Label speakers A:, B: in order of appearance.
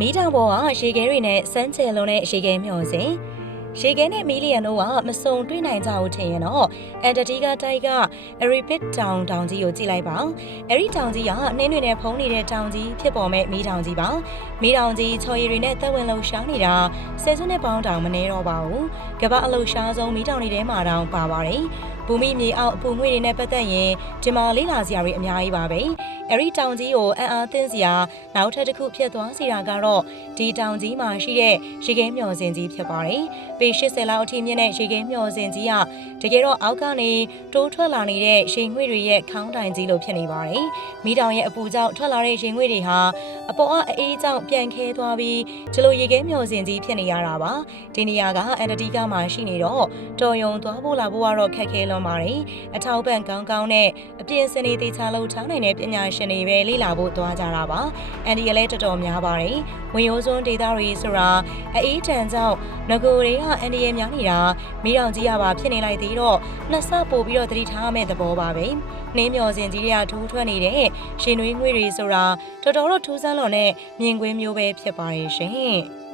A: မီးတောင်ပေါ်ကရေခဲတွေနဲ့စမ်းချယ်လုံးတဲ့ရေခဲမျောစဉ်ရေခဲနဲ့မီလီယံတို့ကမစုံတွေ့နိုင်ကြဘူးထင်ရင်တော့အန်တာတီကတိုက်ကအရီပစ်တောင်တောင်ကြီးကိုကြည့်လိုက်ပါအဲ့ဒီတောင်ကြီးကနှင်းတွေနဲ့ဖုံးနေတဲ့တောင်ကြီးဖြစ်ပေါ်မဲ့မီးတောင်ကြီးပါမီးတောင်ကြီးချော်ရည်တွေနဲ့တက်ဝင်လှူရှားနေတာဆယ်စုနှစ်ပေါင်းတောင်မနေတော့ပါဘူးကမ္ဘာအလှူရှားဆုံးမီးတောင်တွေထဲမှာတောင်ပါပါတယ် ဘူမိမြေအောက်အပူငွေတွေနဲ့ပတ်သက်ရင်ဒီမှာလေးလာစရာတွေအများကြီးပါပဲအဲ့ဒီတောင်ကြီးကိုအံ့အားသင့်စရာနောက်ထပ်တစ်ခုဖြစ်သွားစီတာကတော့ဒီတောင်ကြီးမှာရှိတဲ့ရေခဲမျောစင်ကြီးဖြစ်ပါတယ်ပေ80လောက်အထိမြင့်တဲ့ရေခဲမျောစင်ကြီးကတကယ်တော့အောက်ကနေတိုးထွက်လာနေတဲ့ရေငွေတွေရဲ့ခေါင်းတိုင်ကြီးလိုဖြစ်နေပါတယ်မီးတောင်ရဲ့အပူကြောင့်ထွက်လာတဲ့ရေငွေတွေဟာအပေါ်အအေးကြောင့်ပြန်ခဲသွားပြီးဒီလိုရေခဲမျောစင်ကြီးဖြစ်နေရတာပါဒီနေရာကအန်တတီကမှာရှိနေတော့တော်ယုံသွားဖို့လာဖို့ကတော့ခက်ခဲလွန်ပါတယ်အထောက်ပံ့ကောင်းကောင်းနဲ့အပြင်စနေသေးချလောက်ထားနိုင်တဲ့ပညာရှင်တွေပဲလေ့လာဖို့သွားကြတာပါအန်ဒီကလည်းတော်တော်များပါတယ်ဝင်ရိုးစွန်းဒေတာတွေဆိုတာအေးတန်ကြောင့်ငကိုတွေကအန်ဒီရဲ့များနေတာမိတောင်ကြီးရပါဖြစ်နေလိုက်သေးတော့နှစ်ဆပို့ပြီးတော့တတိထားမဲ့သဘောပါပဲနှင်းမျောစင်ကြီးတွေကထူးထွက်နေတဲ့ရှင်နွေးငွေတွေဆိုတာတော်တော်တော့ထူးဆန်းလွန်တဲ့မြင်ကွင်းမျိုးပဲဖြစ်ပါရဲ့ရှင်